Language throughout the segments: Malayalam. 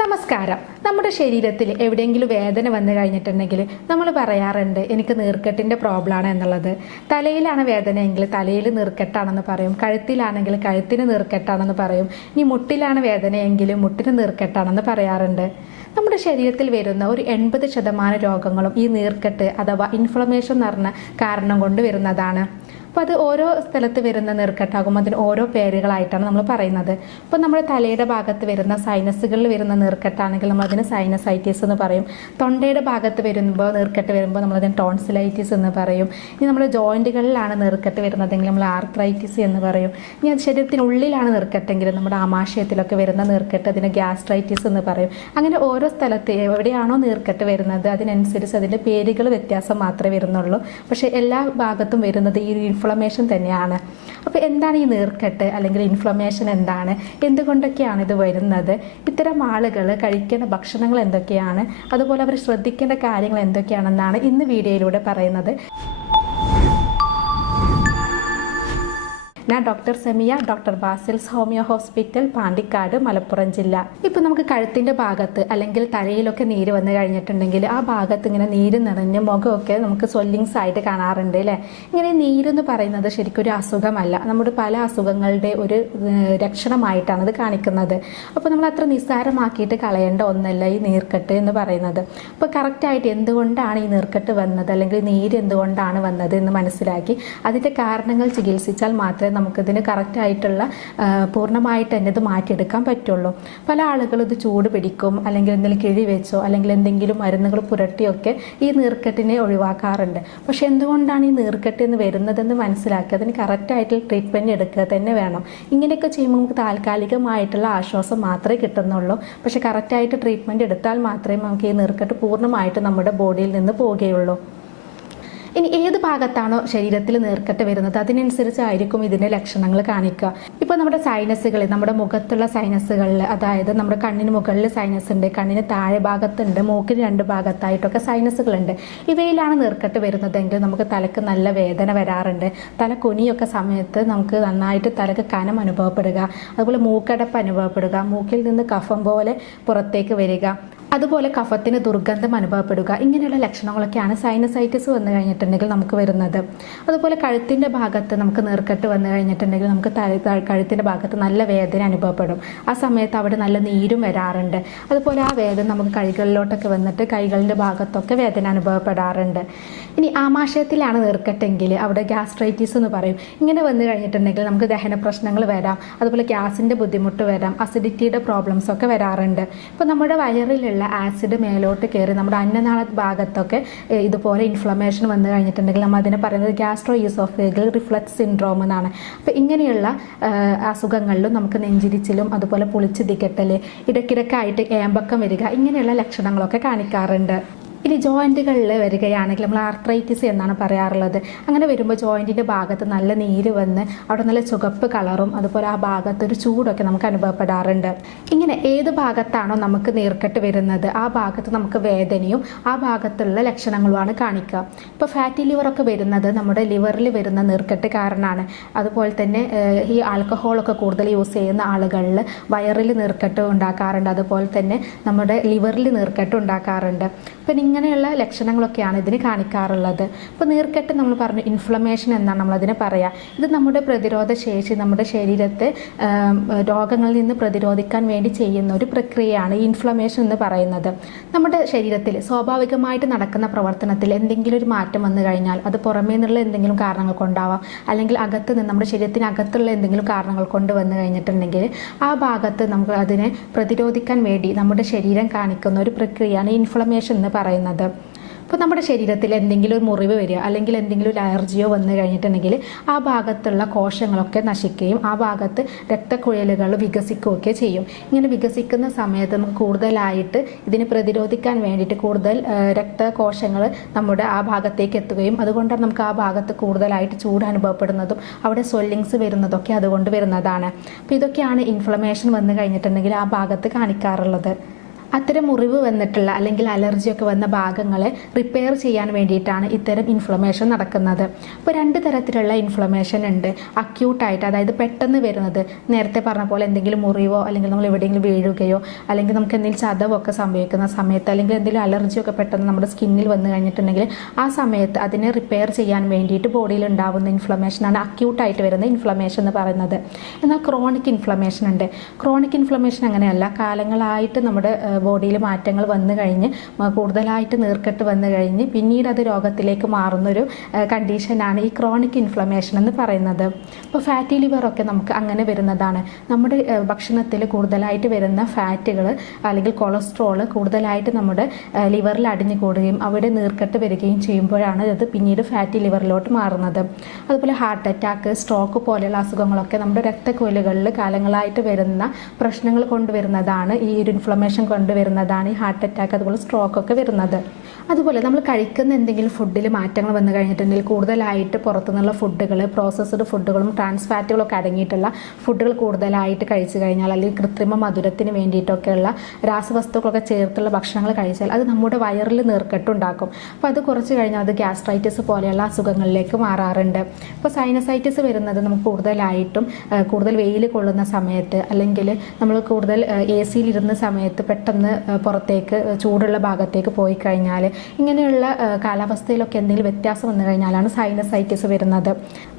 നമസ്കാരം. നമ്മുടെ ശരീരത്തിൽ എവിടെയെങ്കിലും വേദന വന്നു കഴിഞ്ഞിട്ടുണ്ടെങ്കിൽ നമ്മൾ പറയാറുണ്ട് എനിക്ക് നീർക്കെട്ടിൻ്റെ പ്രോബ്ലമാണ് എന്നുള്ളത്. തലയിലാണ് വേദനയെങ്കിൽ തലയിൽ നീർക്കെട്ടാണെന്ന് പറയും, കഴുത്തിലാണെങ്കിൽ കഴുത്തിന് നീർക്കെട്ടാണെന്ന് പറയും, ഇനി മുട്ടിലാണ് വേദനയെങ്കിൽ മുട്ടിന് നീർക്കെട്ടാണെന്ന് പറയാറുണ്ട്. നമ്മുടെ ശരീരത്തിൽ വരുന്ന ഒരു 80% രോഗങ്ങളും ഈ നീർക്കെട്ട് അഥവാ ഇൻഫ്ലമേഷൻ എന്ന് പറഞ്ഞ കാരണം കൊണ്ട് വരുന്നതാണ്. അപ്പോൾ അത് ഓരോ സ്ഥലത്ത് വരുന്ന നീർക്കെട്ടാകുമ്പോൾ അതിന് ഓരോ പേരുകളായിട്ടാണ് നമ്മൾ പറയുന്നത്. ഇപ്പോൾ നമ്മുടെ തലയുടെ ഭാഗത്ത് വരുന്ന സൈനസുകളിൽ വരുന്ന നീർക്കെട്ടാണെങ്കിൽ നമ്മൾ അതിന് സൈനസൈറ്റിസ് എന്ന് പറയും. തൊണ്ടയുടെ ഭാഗത്ത് വരുമ്പോൾ നീർക്കെട്ട് വരുമ്പോൾ നമ്മളതിന് ടോൺസിലൈറ്റിസ് എന്ന് പറയും. ഇനി നമ്മുടെ ജോയിൻറ്റുകളിലാണ് നീർക്കെട്ട് വരുന്നതെങ്കിൽ നമ്മൾ ആർത്രൈറ്റിസ് എന്ന് പറയും. ഇനി അത് ശരീരത്തിനുള്ളിലാണ് നീർക്കെട്ടെങ്കിൽ നമ്മുടെ ആമാശയത്തിലൊക്കെ വരുന്ന നീർക്കെട്ട് അതിന് ഗ്യാസ്ട്രൈറ്റിസ് എന്ന് പറയും. അങ്ങനെ ഓരോ സ്ഥലത്ത് എവിടെയാണോ നീർക്കെട്ട് വരുന്നത് അതിനനുസരിച്ച് അതിൻ്റെ പേരുകൾ വ്യത്യാസം മാത്രമേ വരുന്നുള്ളൂ. പക്ഷേ എല്ലാ ഭാഗത്തും വരുന്നത് ഈ ഇൻഫ്ലമേഷൻ തന്നെയാണ്. അപ്പോൾ എന്താണ് ഈ നീർക്കെട്ട് അല്ലെങ്കിൽ ഇൻഫ്ലമേഷൻ എന്താണ്, എന്തുകൊണ്ടൊക്കെയാണ് ഇത് വരുന്നത്, ഇത്തരം ആളുകൾ കഴിക്കേണ്ട ഭക്ഷണങ്ങൾ എന്തൊക്കെയാണ്, അതുപോലെ അവർ ശ്രദ്ധിക്കേണ്ട കാര്യങ്ങൾ എന്തൊക്കെയാണെന്നാണ് ഇന്ന് വീഡിയോയിലൂടെ പറയുന്നത്. ഞാൻ doctor Semiya, doctor Basil's homeo hospital, Pandikkad, Malappuram ജില്ല. ഇപ്പോൾ നമുക്ക് കഴുത്തിൻ്റെ ഭാഗത്ത് അല്ലെങ്കിൽ തലയിലൊക്കെ നീര് വന്നു കഴിഞ്ഞിട്ടുണ്ടെങ്കിൽ ആ ഭാഗത്ത് ഇങ്ങനെ നീര് നിറഞ്ഞ് മുഖമൊക്കെ നമുക്ക് സ്വെല്ലിങ്സ് ആയിട്ട് കാണാറുണ്ട് അല്ലേ. ഇങ്ങനെ നീരെന്ന് പറയുന്നത് ശരിക്കും ഒരു അസുഖമല്ല, നമ്മുടെ പല അസുഖങ്ങളുടെ ഒരു ലക്ഷണമായിട്ടാണ് ഇത് കാണിക്കുന്നത്. അപ്പോൾ നമ്മൾ അത്ര നിസ്സാരമാക്കിയിട്ട് കളയേണ്ട ഒന്നല്ല ഈ നീർക്കെട്ട് എന്ന് പറയുന്നത്. അപ്പോൾ കറക്റ്റായിട്ട് എന്തുകൊണ്ടാണ് ഈ നീർക്കെട്ട് വന്നത് അല്ലെങ്കിൽ നീര് എന്തുകൊണ്ടാണ് വന്നത് എന്ന് മനസ്സിലാക്കി അതിൻ്റെ കാരണങ്ങൾ ചികിത്സിച്ചാൽ മാത്രമേ നമുക്കിതിന് കറക്റ്റായിട്ടുള്ള പൂർണ്ണമായിട്ട് തന്നെ ഇത് മാറ്റിയെടുക്കാൻ പറ്റുള്ളൂ. പല ആളുകളും ഇത് ചൂട് പിടിക്കും അല്ലെങ്കിൽ എന്തെങ്കിലും കിഴി വെച്ചോ അല്ലെങ്കിൽ എന്തെങ്കിലും മരുന്നുകൾ പുരട്ടിയൊക്കെ ഈ നീർക്കെട്ടിനെ ഒഴിവാക്കാറുണ്ട്. പക്ഷെ എന്തുകൊണ്ടാണ് ഈ നീർക്കെട്ട് എന്ന് വരുന്നതെന്ന് മനസ്സിലാക്കി അതിന് കറക്റ്റായിട്ടുള്ള ട്രീറ്റ്മെൻറ്റ് എടുക്കുക തന്നെ വേണം. ഇങ്ങനെയൊക്കെ ചെയ്യുമ്പോൾ നമുക്ക് താൽക്കാലികമായിട്ടുള്ള ആശ്വാസം മാത്രമേ കിട്ടുന്നുള്ളൂ. പക്ഷെ കറക്റ്റായിട്ട് ട്രീറ്റ്മെൻറ്റ് എടുത്താൽ മാത്രമേ നമുക്ക് ഈ നീർക്കെട്ട് പൂർണ്ണമായിട്ട് നമ്മുടെ ബോഡിയിൽ നിന്ന് പോവുകയുള്ളൂ. ഇനി ഏത് ഭാഗത്താണോ ശരീരത്തിൽ നീർക്കെട്ട് വരുന്നത് അതിനനുസരിച്ചായിരിക്കും ഇതിൻ്റെ ലക്ഷണങ്ങൾ കാണിക്കുക. ഇപ്പോൾ നമ്മുടെ സൈനസുകളിൽ, നമ്മുടെ മുഖത്തുള്ള സൈനസുകളിൽ, അതായത് നമ്മുടെ കണ്ണിന് മുകളിൽ സൈനസ് ഉണ്ട്, കണ്ണിന് താഴെ ഭാഗത്തുണ്ട്, മൂക്കിന് 2 ഭാഗത്തായിട്ടൊക്കെ സൈനസുകളുണ്ട്. ഇവയിലാണ് നീർക്കെട്ട് വരുന്നതെങ്കിൽ നമുക്ക് തലക്ക് നല്ല വേദന വരാറുണ്ട്. തല കുനിയൊക്കെ സമയത്ത് നമുക്ക് നന്നായിട്ട് തലക്ക് കനം അനുഭവപ്പെടുക, അതുപോലെ മൂക്കടപ്പ് അനുഭവപ്പെടുക, മൂക്കിൽ നിന്ന് കഫം പോലെ പുറത്തേക്ക് വരിക, അതുപോലെ കഫത്തിന് ദുർഗന്ധം അനുഭവപ്പെടുക. ഇങ്ങനെയുള്ള ലക്ഷണങ്ങളൊക്കെയാണ് സൈനസൈറ്റിസ് വന്നു കഴിഞ്ഞിട്ടുണ്ടെങ്കിൽ നമുക്ക് വരുന്നത്. അതുപോലെ കഴുത്തിൻ്റെ ഭാഗത്ത് നമുക്ക് നീർക്കെട്ട് വന്നു കഴിഞ്ഞിട്ടുണ്ടെങ്കിൽ നമുക്ക് കഴുത്തിൻ്റെ ഭാഗത്ത് നല്ല വേദന അനുഭവപ്പെടും. ആ സമയത്ത് അവിടെ നല്ല നീരും വരാറുണ്ട്. അതുപോലെ ആ വേദന നമുക്ക് കൈകളിലോട്ടൊക്കെ വന്നിട്ട് കൈകളിൻ്റെ ഭാഗത്തൊക്കെ വേദന അനുഭവപ്പെടാറുണ്ട്. ഇനി ആമാശയത്തിലാണ് നീർക്കെട്ടെങ്കിൽ അവിടെ ഗ്യാസ്ട്രൈറ്റിസ് എന്ന് പറയും. ഇങ്ങനെ വന്നു കഴിഞ്ഞിട്ടുണ്ടെങ്കിൽ നമുക്ക് ദഹന പ്രശ്നങ്ങൾ വരാം, അതുപോലെ ഗ്യാസിൻ്റെ ബുദ്ധിമുട്ട് വരാം, അസിഡിറ്റിയുടെ പ്രോബ്ലംസ് ഒക്കെ വരാറുണ്ട്. ഇപ്പോൾ നമ്മുടെ വയറിലുള്ള ആസിഡ് മേലോട്ട് കയറി നമ്മുടെ അന്നനാള ഭാഗത്തൊക്കെ ഇതുപോലെ ഇൻഫ്ലമേഷൻ വന്നു കഴിഞ്ഞിട്ടുണ്ടെങ്കിൽ നമ്മൾ അതിനെ പറയുന്നത് ഗ്യാസ്ട്രോ ഈസോഫേഗൽ റിഫ്ലക്സ് സിൻഡ്രോം എന്നാണ്. അപ്പോൾ ഇങ്ങനെയുള്ള അസുഖങ്ങളിലും നമുക്ക് നെഞ്ചിരിച്ചിലും അതുപോലെ പുളിച്ച് ദിക്കട്ടൽ, ഇടയ്ക്കിടയ്ക്കായിട്ട് ഏമ്പക്കം വരിക, ഇങ്ങനെയുള്ള ലക്ഷണങ്ങളൊക്കെ കാണിക്കാറുണ്ട്. ഇനി ജോയിൻറ്റുകളിൽ വരികയാണെങ്കിൽ നമ്മൾ ആർത്രൈറ്റിസ് എന്നാണ് പറയാറുള്ളത്. അങ്ങനെ വരുമ്പോൾ ജോയിൻറ്റിൻ്റെ ഭാഗത്ത് നല്ല നീര് വന്ന് അവിടെ നല്ല ചുവപ്പ് കളറും അതുപോലെ ആ ഭാഗത്ത് ഒരു ചൂടൊക്കെ നമുക്ക് അനുഭവപ്പെടാറുണ്ട്. ഇങ്ങനെ ഏത് ഭാഗത്താണോ നമുക്ക് നീർക്കെട്ട് വരുന്നത് ആ ഭാഗത്ത് നമുക്ക് വേദനയും ആ ഭാഗത്തുള്ള ലക്ഷണങ്ങളുമാണ് കാണിക്കുക. ഇപ്പോൾ ഫാറ്റി ലിവറൊക്കെ വരുന്നത് നമ്മുടെ ലിവറിൽ വരുന്ന നീർക്കെട്ട് കാരണമാണ്. അതുപോലെ തന്നെ ഈ ആൽക്കഹോളൊക്കെ കൂടുതൽ യൂസ് ചെയ്യുന്ന ആളുകളിൽ വയറിൽ നീർക്കെട്ട് ഉണ്ടാക്കാറുണ്ട്, അതുപോലെ തന്നെ നമ്മുടെ ലിവറിൽ നീർക്കെട്ട് ഉണ്ടാക്കാറുണ്ട്. അപ്പം ഇങ്ങനെയുള്ള ലക്ഷണങ്ങളൊക്കെയാണ് ഇതിന് കാണിക്കാറുള്ളത്. ഇപ്പോൾ നീർക്കെട്ട് നമ്മൾ പറഞ്ഞു ഇൻഫ്ലമേഷൻ എന്നാണ് നമ്മളതിനെ പറയുക. ഇത് നമ്മുടെ പ്രതിരോധ ശേഷി, നമ്മുടെ ശരീരത്തെ രോഗങ്ങളിൽ നിന്ന് പ്രതിരോധിക്കാൻ വേണ്ടി ചെയ്യുന്ന ഒരു പ്രക്രിയയാണ് ഈ ഇൻഫ്ലമേഷൻ എന്ന് പറയുന്നത്. നമ്മുടെ ശരീരത്തിൽ സ്വാഭാവികമായിട്ട് നടക്കുന്ന പ്രവർത്തനത്തിൽ എന്തെങ്കിലും ഒരു മാറ്റം വന്നു കഴിഞ്ഞാൽ അത് പുറമേ നിന്നുള്ള എന്തെങ്കിലും കാരണങ്ങൾ കൊണ്ടാവാം, അല്ലെങ്കിൽ അകത്ത് നിന്ന് നമ്മുടെ ശരീരത്തിനകത്തുള്ള എന്തെങ്കിലും കാരണങ്ങൾ കൊണ്ട് വന്നു കഴിഞ്ഞിട്ടുണ്ടെങ്കിൽ ആ ഭാഗത്ത് നമുക്ക് അതിനെ പ്രതിരോധിക്കാൻ വേണ്ടി നമ്മുടെ ശരീരം കാണിക്കുന്ന ഒരു പ്രക്രിയയാണ് ഇൻഫ്ലമേഷൻ എന്ന് പറയുന്നത്. ഇപ്പോൾ നമ്മുടെ ശരീരത്തിൽ എന്തെങ്കിലും ഒരു മുറിവ് വരിക അല്ലെങ്കിൽ എന്തെങ്കിലും ഒരു അലർജിയോ വന്നു കഴിഞ്ഞിട്ടുണ്ടെങ്കിൽ ആ ഭാഗത്തുള്ള കോശങ്ങളൊക്കെ നശിക്കുകയും ആ ഭാഗത്ത് രക്തക്കുഴലുകൾ വികസിക്കുകയൊക്കെ ചെയ്യും. ഇങ്ങനെ വികസിക്കുന്ന സമയത്ത് നമുക്ക് കൂടുതലായിട്ട് ഇതിനെ പ്രതിരോധിക്കാൻ വേണ്ടിയിട്ട് കൂടുതൽ രക്തകോശങ്ങൾ നമ്മുടെ ആ ഭാഗത്തേക്ക് എത്തുകയും അതുകൊണ്ടാണ് നമുക്ക് ആ ഭാഗത്ത് കൂടുതലായിട്ട് ചൂട് അനുഭവപ്പെടുന്നതും അവിടെ സ്വെല്ലിങ്സ് വരുന്നതൊക്കെ അതുകൊണ്ട് വരുന്നതാണ്. അപ്പോൾ ഇതൊക്കെയാണ് ഇൻഫ്ലമേഷൻ വന്നു കഴിഞ്ഞിട്ടുണ്ടെങ്കിൽ ആ ഭാഗത്ത് കാണിക്കാറുള്ളത്. അത്തരം മുറിവ് വന്നിട്ടുള്ള അല്ലെങ്കിൽ അലർജിയൊക്കെ വന്ന ഭാഗങ്ങളെ റിപ്പയർ ചെയ്യാൻ വേണ്ടിയിട്ടാണ് ഇത്തരം ഇൻഫ്ലമേഷൻ നടക്കുന്നത്. അപ്പോൾ രണ്ട് തരത്തിലുള്ള ഇൻഫ്ലമേഷൻ ഉണ്ട്. അക്യൂട്ടായിട്ട്, അതായത് പെട്ടെന്ന് വരുന്നത്, നേരത്തെ പറഞ്ഞ പോലെ എന്തെങ്കിലും മുറിവോ അല്ലെങ്കിൽ നമ്മൾ എവിടെയെങ്കിലും വീഴുകയോ അല്ലെങ്കിൽ നമുക്ക് എന്തെങ്കിലും ചതവൊക്കെ സംഭവിക്കുന്ന സമയത്ത് അല്ലെങ്കിൽ എന്തെങ്കിലും അലർജിയൊക്കെ പെട്ടെന്ന് നമ്മുടെ സ്കിന്നിൽ വന്നു കഴിഞ്ഞിട്ടുണ്ടെങ്കിൽ ആ സമയത്ത് അതിനെ റിപ്പയർ ചെയ്യാൻ വേണ്ടിയിട്ട് ബോഡിയിൽ ഉണ്ടാകുന്ന ഇൻഫ്ലമേഷനാണ് അക്യൂട്ടായിട്ട് വരുന്ന ഇൻഫ്ലമേഷൻ എന്ന് പറയുന്നത്. എന്നാൽ ക്രോണിക് ഇൻഫ്ലമേഷൻ ഉണ്ട്. ക്രോണിക് ഇൻഫ്ലമേഷൻ അങ്ങനെയല്ല, കാലങ്ങളായിട്ട് നമ്മുടെ ബോഡിയിൽ മാറ്റങ്ങൾ വന്നു കഴിഞ്ഞ് കൂടുതലായിട്ട് നീർക്കെട്ട് വന്നു കഴിഞ്ഞ് പിന്നീട് അത് രോഗത്തിലേക്ക് മാറുന്നൊരു കണ്ടീഷനാണ് ഈ ക്രോണിക് ഇൻഫ്ലമേഷൻ എന്ന് പറയുന്നത്. ഇപ്പോൾ ഫാറ്റി ലിവറൊക്കെ നമുക്ക് അങ്ങനെ വരുന്നതാണ്. നമ്മുടെ ഭക്ഷണത്തിൽ കൂടുതലായിട്ട് വരുന്ന ഫാറ്റുകൾ അല്ലെങ്കിൽ കൊളസ്ട്രോൾ കൂടുതലായിട്ട് നമ്മുടെ ലിവറിൽ അടിഞ്ഞു കൂടുകയും അവിടെ നീർക്കെട്ട് വരികയും ചെയ്യുമ്പോഴാണ് ഇത് പിന്നീട് ഫാറ്റി ലിവറിലോട്ട് മാറുന്നത്. അതുപോലെ ഹാർട്ട് അറ്റാക്ക്, സ്ട്രോക്ക് പോലെയുള്ള അസുഖങ്ങളൊക്കെ നമ്മുടെ രക്തക്കുഴലുകളിൽ കാലങ്ങളായിട്ട് വരുന്ന പ്രശ്നങ്ങൾ കൊണ്ടുവരുന്നതാണ്, ഈ ഒരു ഇൻഫ്ലമേഷൻ കൊണ്ടുവരുന്നതാണ് ഈ ഹാർട്ട് അറ്റാക്ക് അതുപോലെ സ്ട്രോക്ക് ഒക്കെ വരുന്നത്. അതുപോലെ നമ്മൾ കഴിക്കുന്ന എന്തെങ്കിലും ഫുഡിൽ മാറ്റങ്ങൾ വന്നു കഴിഞ്ഞിട്ടുണ്ടെങ്കിൽ കൂടുതലായിട്ട് പുറത്തുനിന്നുള്ള ഫുഡുകൾ, പ്രോസസ്ഡ് ഫുഡുകളും ട്രാൻസ് ഫാറ്റുകളൊക്കെ അടങ്ങിയിട്ടുള്ള ഫുഡുകൾ കൂടുതലായിട്ട് കഴിച്ചു കഴിഞ്ഞാൽ അല്ലെങ്കിൽ കൃത്രിമ മധുരത്തിന് വേണ്ടിയിട്ടൊക്കെയുള്ള രാസവസ്തുക്കളൊക്കെ ചേർത്തുള്ള ഭക്ഷണങ്ങൾ കഴിച്ചാൽ അത് നമ്മുടെ വയറിൽ നീർക്കെട്ടുണ്ടാക്കും. അപ്പോൾ അത് കുറച്ച് കഴിഞ്ഞാൽ അത് ഗ്യാസ്ട്രൈറ്റിസ് പോലെയുള്ള അസുഖങ്ങളിലേക്ക് മാറാറുണ്ട്. ഇപ്പോൾ സൈനസൈറ്റിസ് വരുന്നത് നമുക്ക് കൂടുതൽ വെയിൽ കൊള്ളുന്ന സമയത്ത് അല്ലെങ്കിൽ നമ്മൾ കൂടുതൽ എ സിയിലിരുന്ന സമയത്ത് പെട്ടെന്ന് പുറത്തേക്ക് ചൂടുള്ള ഭാഗത്തേക്ക് പോയി കഴിഞ്ഞാൽ ഇങ്ങനെയുള്ള കാലാവസ്ഥയിലൊക്കെ എന്തെങ്കിലും വ്യത്യാസം വന്നു കഴിഞ്ഞാലാണ് സൈനസൈറ്റിസ് വരുന്നത്.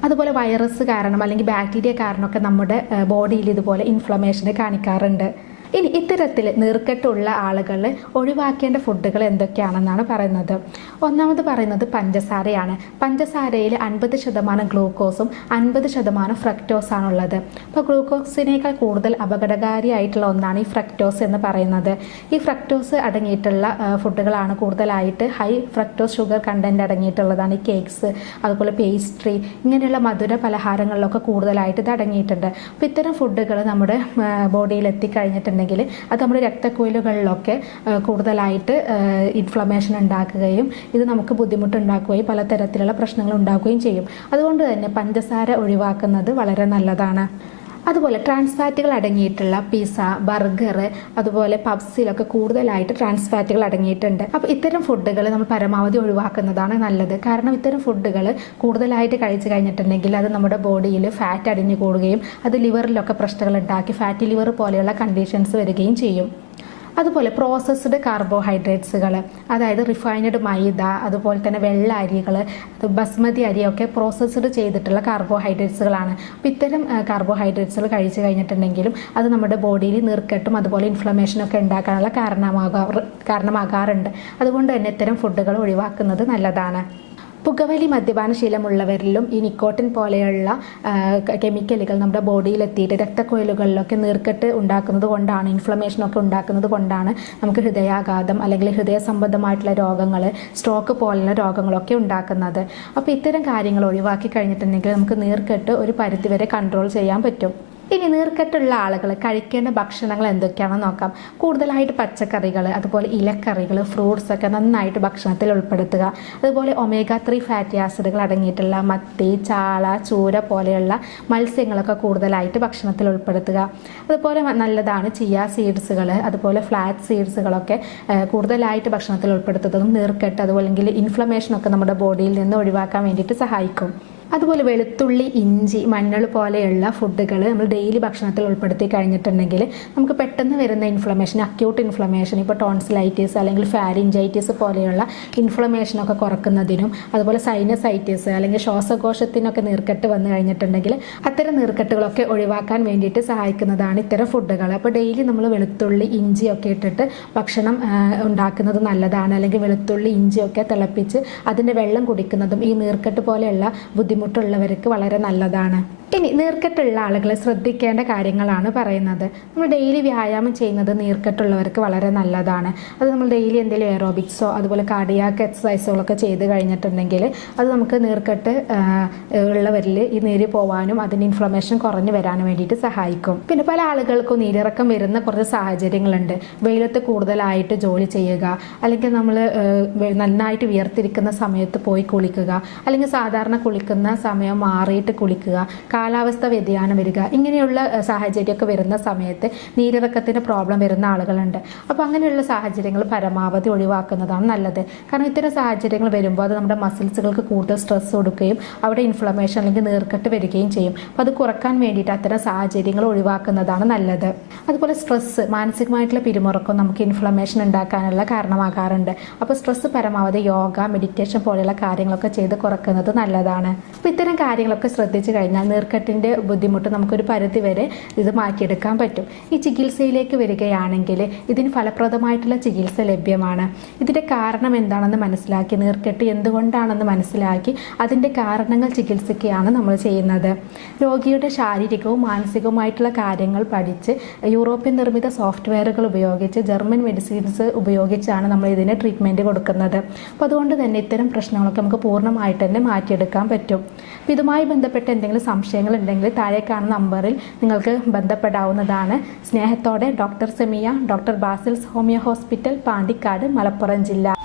അതുപോലെ വൈറസ് കാരണം അല്ലെങ്കിൽ ബാക്ടീരിയ കാരണമൊക്കെ നമ്മുടെ ബോഡിയിൽ ഇതുപോലെ ഇൻഫ്ലമേഷനെ കാണിക്കാറുണ്ട്. ഇനി ഇത്തരത്തിൽ നീർക്കെട്ടുള്ള ആളുകൾ ഒഴിവാക്കേണ്ട ഫുഡുകൾ എന്തൊക്കെയാണെന്നാണ് പറയുന്നത്. ഒന്നാമത് പറയുന്നത് പഞ്ചസാരയാണ്. പഞ്ചസാരയിൽ 50% ഗ്ലൂക്കോസും 50% ഫ്രക്ടോസാണുള്ളത്. അപ്പോൾ ഗ്ലൂക്കോസിനേക്കാൾ കൂടുതൽ അപകടകാരിയായിട്ടുള്ള ഒന്നാണ് ഈ ഫ്രക്ടോസ് എന്ന് പറയുന്നത്. ഈ ഫ്രക്ടോസ് അടങ്ങിയിട്ടുള്ള ഫുഡുകളാണ് കൂടുതലായിട്ട് ഹൈ ഫ്രക്ടോസ് ഷുഗർ കണ്ടന്റ് അടങ്ങിയിട്ടുള്ളതാണ്. ഈ കേക്ക്സ് അതുപോലെ പേസ്ട്രി ഇങ്ങനെയുള്ള മധുര പലഹാരങ്ങളിലൊക്കെ കൂടുതലായിട്ട് ഇത് അടങ്ങിയിട്ടുണ്ട്. അപ്പോൾ ഇത്തരം ഫുഡുകൾ നമ്മുടെ ബോഡിയിൽ എത്തിക്കഴിഞ്ഞിട്ടുണ്ടെങ്കിൽ അത് നമ്മുടെ രക്തക്കുഴലുകളിലൊക്കെ കൂടുതലായിട്ട് ഇൻഫ്ലമേഷൻ ഉണ്ടാക്കുകയും ഇത് നമുക്ക് ബുദ്ധിമുട്ടുണ്ടാക്കുകയും പലതരത്തിലുള്ള പ്രശ്നങ്ങൾ ഉണ്ടാക്കുകയും ചെയ്യും. അതുകൊണ്ട് തന്നെ പഞ്ചസാര ഒഴിവാക്കുന്നത് വളരെ നല്ലതാണ്. അതുപോലെ ട്രാൻസ് ഫാറ്റുകൾ അടങ്ങിയിട്ടുള്ള പിസ്സ, ബർഗർ അതുപോലെ പബ്സിലൊക്കെ കൂടുതലായിട്ട് ട്രാൻസ് ഫാറ്റുകൾ അടങ്ങിയിട്ടുണ്ട്. അപ്പോൾ ഇത്തരം ഫുഡുകൾ നമ്മൾ പരമാവധി ഒഴിവാക്കുന്നതാണ് നല്ലത്. കാരണം ഇത്തരം ഫുഡുകൾ കൂടുതലായിട്ട് കഴിച്ചു കഴിഞ്ഞിട്ടുണ്ടെങ്കിൽ അത് നമ്മുടെ ബോഡിയിൽ ഫാറ്റ് അടിഞ്ഞു കൂടുകയും അത് ലിവറിലൊക്കെ പ്രശ്നങ്ങൾ ഉണ്ടാക്കി ഫാറ്റി ലിവർ പോലെയുള്ള കണ്ടീഷൻസ് വരികയും ചെയ്യും. അതുപോലെ പ്രോസസ്ഡ് കാർബോഹൈഡ്രേറ്റ്സുകൾ, അതായത് റിഫൈൻഡ് മൈദ അതുപോലെ തന്നെ വെള്ള അരികൾ, ബസ്മതി അരിയൊക്കെ പ്രോസസ്ഡ് ചെയ്തിട്ടുള്ള കാർബോഹൈഡ്രേറ്റ്സുകളാണ്. അപ്പോൾ ഇത്തരം കാർബോഹൈഡ്രേറ്റ്സുകൾ കഴിച്ചു കഴിഞ്ഞിട്ടുണ്ടെങ്കിലും അത് നമ്മുടെ ബോഡിയിൽ നീർക്കെട്ടും അതുപോലെ ഇൻഫ്ലമേഷനൊക്കെ ഉണ്ടാക്കാനുള്ള കാരണമാകാറുണ്ട്. അതുകൊണ്ട് തന്നെ ഇത്തരം ഫുഡുകൾ ഒഴിവാക്കുന്നത് നല്ലതാണ്. പുകവലി മദ്യപാന ശീലമുള്ളവരിലും ഈ നിക്കോട്ടിൻ പോലെയുള്ള കെമിക്കലുകൾ നമ്മുടെ ബോഡിയിൽ എത്തിയിട്ട് രക്തക്കുഴലുകളിലൊക്കെ നീർക്കെട്ട് ഉണ്ടാക്കുന്നത് കൊണ്ടാണ്, ഇൻഫ്ലമേഷനൊക്കെ ഉണ്ടാക്കുന്നത് കൊണ്ടാണ് നമുക്ക് ഹൃദയാഘാതം അല്ലെങ്കിൽ ഹൃദയ സംബന്ധമായിട്ടുള്ള രോഗങ്ങൾ, സ്ട്രോക്ക് പോലുള്ള രോഗങ്ങളൊക്കെ ഉണ്ടാക്കുന്നത്. അപ്പോൾ ഇത്തരം കാര്യങ്ങൾ ഒഴിവാക്കി കഴിഞ്ഞിട്ടുണ്ടെങ്കിൽ നമുക്ക് നീർക്കെട്ട് ഒരു പരിധിവരെ കൺട്രോൾ ചെയ്യാൻ പറ്റും. ഇനി നീർക്കെട്ടുള്ള ആളുകൾ കഴിക്കേണ്ട ഭക്ഷണങ്ങൾ എന്തൊക്കെയാണെന്ന് നോക്കാം. കൂടുതലായിട്ട് പച്ചക്കറികൾ അതുപോലെ ഇലക്കറികൾ, ഫ്രൂട്ട്സ് ഒക്കെ നന്നായിട്ട് ഭക്ഷണത്തിൽ ഉൾപ്പെടുത്തുക. അതുപോലെ ഒമേഗ 3 ഫാറ്റി ആസിഡുകൾ അടങ്ങിയിട്ടുള്ള മത്തി, ചാള, ചൂര പോലെയുള്ള മത്സ്യങ്ങളൊക്കെ കൂടുതലായിട്ട് ഭക്ഷണത്തിൽ ഉൾപ്പെടുത്തുക. അതുപോലെ നല്ലതാണ് ചിയ സീഡ്സുകൾ അതുപോലെ ഫ്ലാക്സ് സീഡ്സുകളൊക്കെ കൂടുതലായിട്ട് ഭക്ഷണത്തിൽ ഉൾപ്പെടുത്തുന്നതും നീർക്കെട്ട് അതുപോലെ ഇൻഫ്ലമേഷനൊക്കെ നമ്മുടെ ബോഡിയിൽ നിന്ന് ഒഴിവാക്കാൻ വേണ്ടിയിട്ട് സഹായിക്കും. അതുപോലെ വെളുത്തുള്ളി, ഇഞ്ചി, മഞ്ഞൾ പോലെയുള്ള ഫുഡുകൾ നമ്മൾ ഡെയിലി ഭക്ഷണത്തിൽ ഉൾപ്പെടുത്തി കഴിഞ്ഞിട്ടുണ്ടെങ്കിൽ നമുക്ക് പെട്ടെന്ന് വരുന്ന ഇൻഫ്ലമേഷൻ, അക്യൂട്ട് ഇൻഫ്ലമേഷൻ, ഇപ്പോൾ ടോൺസിലൈറ്റിസ് അല്ലെങ്കിൽ ഫാരിഞ്ചൈറ്റിസ് പോലെയുള്ള ഇൻഫ്ലമേഷനൊക്കെ കുറക്കുന്നതിനും അതുപോലെ സൈനസൈറ്റിസ് അല്ലെങ്കിൽ ശ്വാസകോശത്തിനൊക്കെ നീർക്കെട്ട് വന്നു കഴിഞ്ഞിട്ടുണ്ടെങ്കിൽ അത്തരം നീർക്കെട്ടുകളൊക്കെ ഒഴിവാക്കാൻ വേണ്ടിയിട്ട് സഹായിക്കുന്നതാണ് ഇത്തരം ഫുഡുകൾ. അപ്പോൾ ഡെയിലി നമ്മൾ വെളുത്തുള്ളി, ഇഞ്ചിയൊക്കെ ഇട്ടിട്ട് ഭക്ഷണം ഉണ്ടാക്കുന്നത് നല്ലതാണ്. അല്ലെങ്കിൽ വെളുത്തുള്ളി, ഇഞ്ചിയൊക്കെ തിളപ്പിച്ച് അതിൻ്റെ വെള്ളം കുടിക്കുന്നതും ഈ നീർക്കെട്ട് പോലെയുള്ള ബുദ്ധിമുട്ടുള്ളവർക്ക് വളരെ നല്ലതാണ്. ഇനി നീർക്കെട്ടുള്ള ആളുകൾ ശ്രദ്ധിക്കേണ്ട കാര്യങ്ങളാണ് പറയുന്നത്. നമ്മൾ ഡെയിലി വ്യായാമം ചെയ്യുന്നത് നീർക്കെട്ടുള്ളവർക്ക് വളരെ നല്ലതാണ്. അത് നമ്മൾ ഡെയിലി എന്തെങ്കിലും എയറോബിക്സോ അതുപോലെ കാർഡിയാക് എക്സസൈസുകളൊക്കെ ചെയ്ത് കഴിഞ്ഞിട്ടുണ്ടെങ്കിൽ അത് നമുക്ക് നീർക്കെട്ട് ഉള്ളവരിൽ ഈ നീര് പോകാനും അതിന് ഇൻഫ്ലമേഷൻ കുറഞ്ഞു വരാനും വേണ്ടിയിട്ട് സഹായിക്കും. പിന്നെ പല ആളുകൾക്കും നീരിറക്കം വരുന്ന കുറച്ച് സാഹചര്യങ്ങളുണ്ട്. വെയിലത്ത് കൂടുതലായിട്ട് ജോലി ചെയ്യുക, അല്ലെങ്കിൽ നമ്മൾ നന്നായിട്ട് വിയർത്തിരിക്കുന്ന സമയത്ത് പോയി കുളിക്കുക, അല്ലെങ്കിൽ സാധാരണ കുളിക്കുന്ന സമയം മാറിയിട്ട് കുളിക്കുക, കാലാവസ്ഥ വ്യതിയാനം വരിക, ഇങ്ങനെയുള്ള സാഹചര്യമൊക്കെ വരുന്ന സമയത്ത് നീരിറക്കത്തിന് പ്രോബ്ലം വരുന്ന ആളുകളുണ്ട്. അപ്പോൾ അങ്ങനെയുള്ള സാഹചര്യങ്ങൾ പരമാവധി ഒഴിവാക്കുന്നതാണ് നല്ലത്. കാരണം ഇത്തരം സാഹചര്യങ്ങൾ വരുമ്പോൾ അത് നമ്മുടെ മസിൽസുകൾക്ക് കൂടുതൽ സ്ട്രെസ് കൊടുക്കുകയും അവിടെ ഇൻഫ്ലമേഷൻ അല്ലെങ്കിൽ നീർക്കെട്ട് വരികയും ചെയ്യും. അപ്പോൾ അത് കുറക്കാൻ വേണ്ടിയിട്ട് അത്തരം സാഹചര്യങ്ങൾ ഒഴിവാക്കുന്നതാണ് നല്ലത്. അതുപോലെ സ്ട്രെസ്, മാനസികമായിട്ടുള്ള പിരിമുറുക്കം നമുക്ക് ഇൻഫ്ലമേഷൻ ഉണ്ടാക്കാനുള്ള കാരണമാകാറുണ്ട്. അപ്പോൾ സ്ട്രെസ് പരമാവധി യോഗ, മെഡിറ്റേഷൻ പോലെയുള്ള കാര്യങ്ങളൊക്കെ ചെയ്ത് കുറക്കുന്നത് നല്ലതാണ്. അപ്പോൾ ഇത്തരം കാര്യങ്ങളൊക്കെ ശ്രദ്ധിച്ചു കഴിഞ്ഞാൽ നീർക്കെട്ടിൻ്റെ ബുദ്ധിമുട്ട് നമുക്കൊരു പരിധി വരെ ഇത് മാറ്റിയെടുക്കാൻ പറ്റും. ഈ ചികിത്സയിലേക്ക് വരികയാണെങ്കിൽ ഇതിന് ഫലപ്രദമായിട്ടുള്ള ചികിത്സ ലഭ്യമാണ്. ഇതിൻ്റെ കാരണം എന്താണെന്ന് മനസ്സിലാക്കി, നീർക്കെട്ട് എന്തുകൊണ്ടാണെന്ന് മനസ്സിലാക്കി അതിൻ്റെ കാരണങ്ങൾ ചികിത്സിക്കുകയാണ് നമ്മൾ ചെയ്യുന്നത്. രോഗിയുടെ ശാരീരികവും മാനസികവുമായിട്ടുള്ള കാര്യങ്ങൾ പഠിച്ച് യൂറോപ്യൻ നിർമ്മിത സോഫ്റ്റ്വെയറുകൾ ഉപയോഗിച്ച് ജർമ്മൻ മെഡിസിൻസ് ഉപയോഗിച്ചാണ് നമ്മൾ ഇതിന് ട്രീറ്റ്മെൻറ്റ് കൊടുക്കുന്നത്. അപ്പോൾ അതുകൊണ്ട് തന്നെ ഇത്തരം പ്രശ്നങ്ങളൊക്കെ നമുക്ക് പൂർണ്ണമായിട്ട് തന്നെ മാറ്റിയെടുക്കാൻ പറ്റും. അപ്പോൾ ഇതുമായി ബന്ധപ്പെട്ട് എന്തെങ്കിലും സംശയങ്ങൾ ഉണ്ടെങ്കിൽ താഴെ കാണുന്ന നമ്പറിൽ നിങ്ങൾക്ക് ബന്ധപ്പെടാവുന്നതാണ്. സ്നേഹത്തോടെ doctor Semiya, doctor Basil's homeo hospital, Pandikkad, Malappuram ജില്ല.